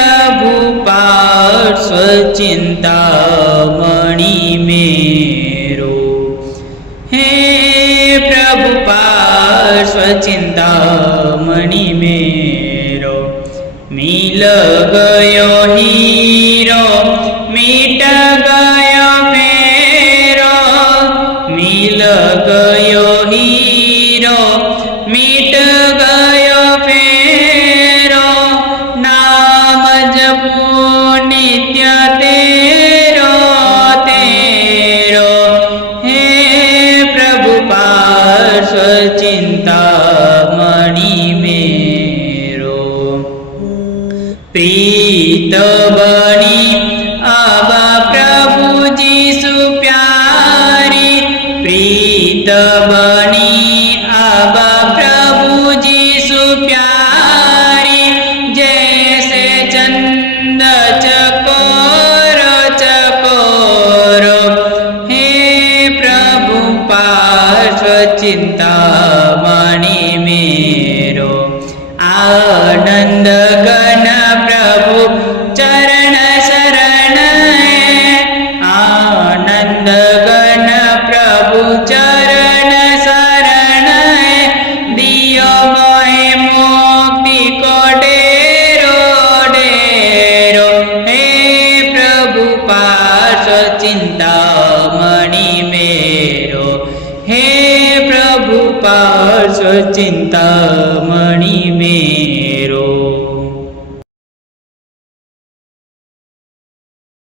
प्रभु पार्श्व चिंतामणि मेरो। हे प्रभु पार्श्व चिंतामणि मेरो। मिल गयो हीरो मिट गयो फेरो। मिल गयो हीरो मिट गयो फेरो। नाम जपो नित्य तेरो तेरो। हे प्रभु पार्श्व चिंतामणि मेरो। प्रीत बनी आबा प्रभु जीसु प्यारी। प्रीत बनी आबा प्रभु जीसु प्यारी। जैसे चंद चकोर चकोर। हे प्रभु पार्श्व चिंतामणि मेरो। आनंद गण प्रभु चरण शरण है। आनंद गण प्रभु चरण शरण है। दियो मोहे मुक्ति को डेरो डेरो। हे प्रभु पार्श्व चिंतामणि मेरो। हे प्रभु पार्श्व चिंतामणि मेरो।